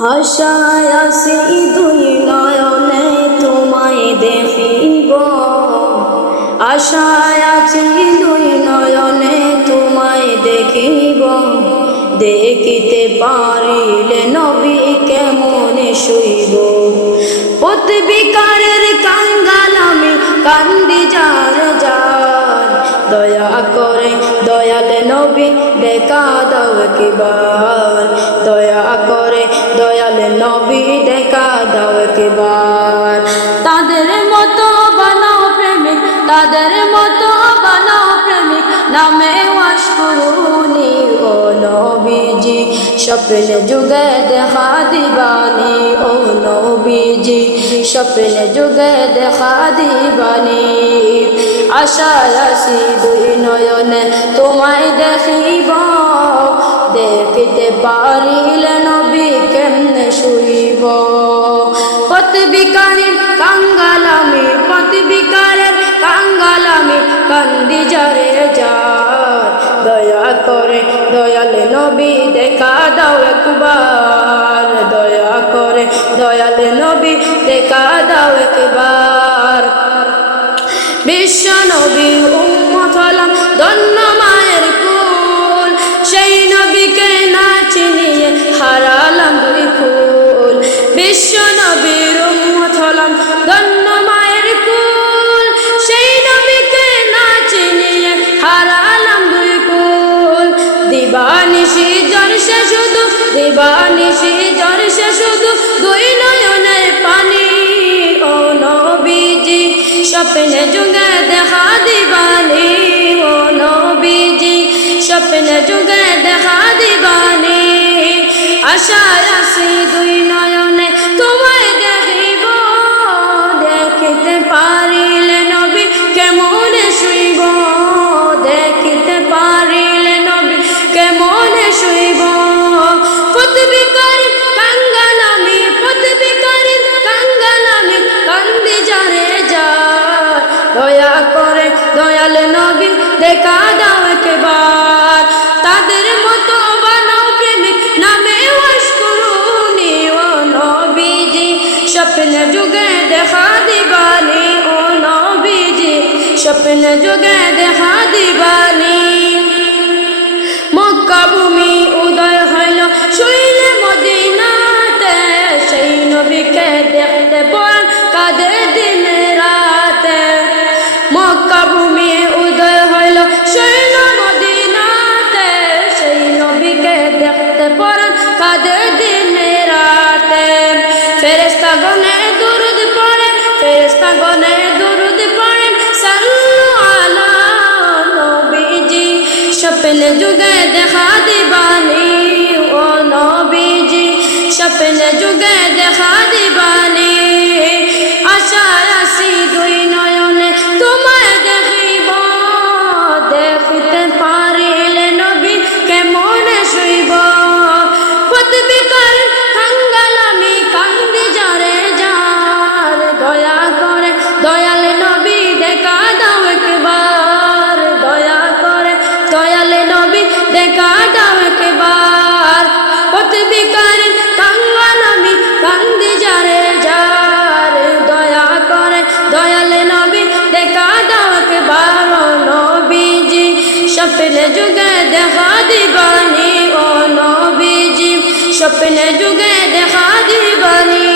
আশায় আসি দুই নয়নে তোমায় দেখিব। আশায় আছি দুই নয়নে তোমায় দেখিব। দেখিতে পারিলে নবী কেমন শুইব? প্রতিবিকারের কাঙ্গাল আমি কান্দি যার যার। দয়া করে দয়াল নবী দেখা দাও একবার। দয়া করে দয়াল নবী দেখা দাও একবার। তাদের মতো বানাও প্রেমিক, তাদের মতো বানাও প্রেমিক, নামে ওয়াস করুনি ও নবীজি। স্বপ্নে যুগে দেখা দিবানি ও নবীজি। স্বপ্নে যুগে দেখা দিবানি। আশায় আসি দুই নয়নে তোমায় দেখিব, দেখিতে পারিলে কত বিকারের কাঙ্গাল আমি কত বিকারের কাঙ্গাল আমি কান্দি যারে যার দয়া করে, দয়াল নবী, দেখা দাও একবার। দয়া করে, দয়াল নবী, দেখা দাও একবার। বিশ্ব নবী উম্মত হলাম জরসে সে জ্বর সে শুধু, দুই নয়নের পানি। ও নবীজি, স্বপ্নে যুগে দেখা দিবানি। ও নবীজি, স্বপ্নে যুগে দেখা দিবানি। আশা দুই নয়নে তোমায় দয়া করে দয়াল নবী, দেখা দাও একবার। তাদের মতো বানাও প্রেমিক, নামে ওয়াশ করুনি ও নবীজি। স্বপ্ন যুগে দেখা দিবানি ও নবীজি। স্বপ্ন যুগে দেখা দিবানি গনে দুরুদ পড়ে, সাল্লু আলা নবীজি। স্বপ্নে যুগে দেখা দিবানি ও নবীজি। স্বপ্নে যুগে দেখা স্বপ্নে যুগে দেখা দিবানি ও নবীজি স্বপ্নে যুগে দেখা দিবানি